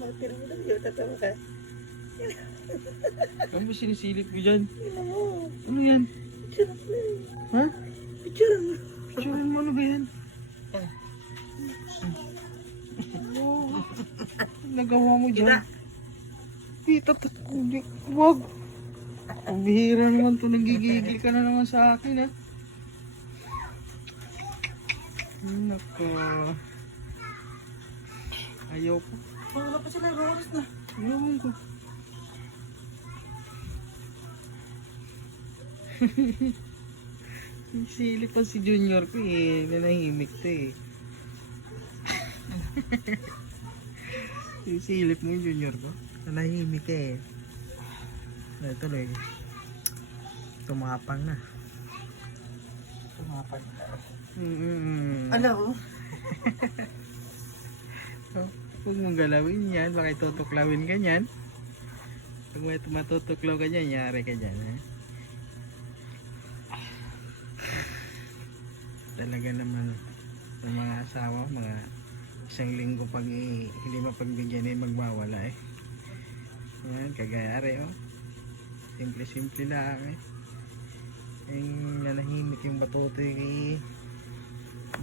Tira mo lang yun, tatawa ka. Ano ba sinisilip mo dyan? Tingnan mo. Ano yan? Picture mo lang. Ha? Picture mo. Picturean mo, ano ba yan? Nagawa mo dyan? Kita, wag. Ang bihira naman to, nagigigil ka na naman sa akin, ha? Nako. Ayaw ko. Wala pa sila, oras na. Ayaw ko. Silip pa si Junior ko eh, nanahimik to eh. Silip mo yung Junior ko, nanahimik eh. Tuloy, tumapang na. Tumapag na. Ano? oh. Huwag mong galawin yan, baka itutuklawin ka yan. Pag matutuklaw ka dyan, yari ka dyan, ha? Talaga naman ng mga asawa, mga isang linggo pag hindi mapagbigyan ay magwawala eh. Yan, kagayari oh. Simple lang eh. Yung nanahimik yung batoto eh,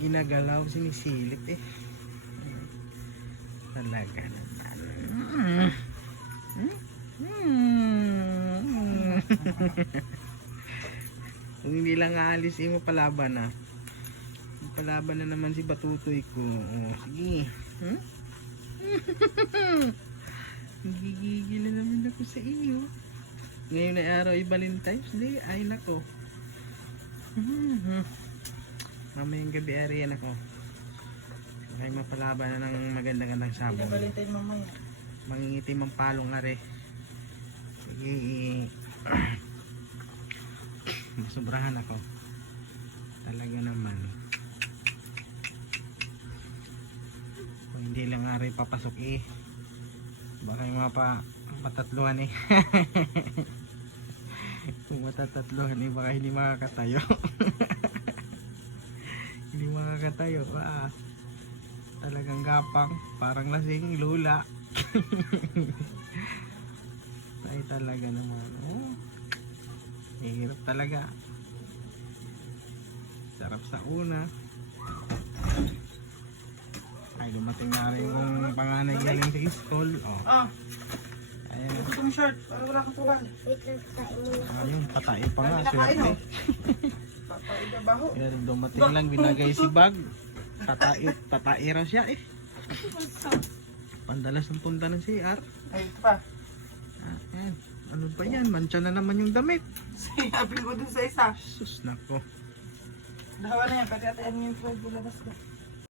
ginagalaw, sinisilip eh. Talaga naman. Kung hindi lang aalis mo palaban na. Palaban na naman si Batutoy ko. Oh, sige. Gigigil na naman ako sa iyo. Ngayon ay araw ay Valentine's Day. Ay nako. Mamayang gabi ariyan ako. Ay mapalaban na ng magandang sabon. Hindi Valentine mamaya. Mangingitim ang palong are. Sige. Masobrahan ako. Talaga naman. Kung hindi lang nga rin papasok eh, baka yung mga patatluhan eh. Kung matatatluhan eh, baka hindi makakatayo. Hindi makakatayo. Talagang gapang, parang lasing lula. Ay talaga naman. Oh, hirap talaga. Sarap sa una. Ay, dumating na rin yung panganay galing sa school. Oh. Ayan. Gusto mong short, para wala kang tuwan. Ayun, patay pa nga. Swerte. Patay ka baho. Yan, dumating lang, binagay si bag. Patay raw siya eh. Pandalas ng punta ng CR. Ay, ito pa. Ayan. Ano ba yan? Mancha na naman yung damit. Sinabi ko dun sa isa. Sus, nako. Dahawa na yan, pagkatayan mo yung food, bulabas ka.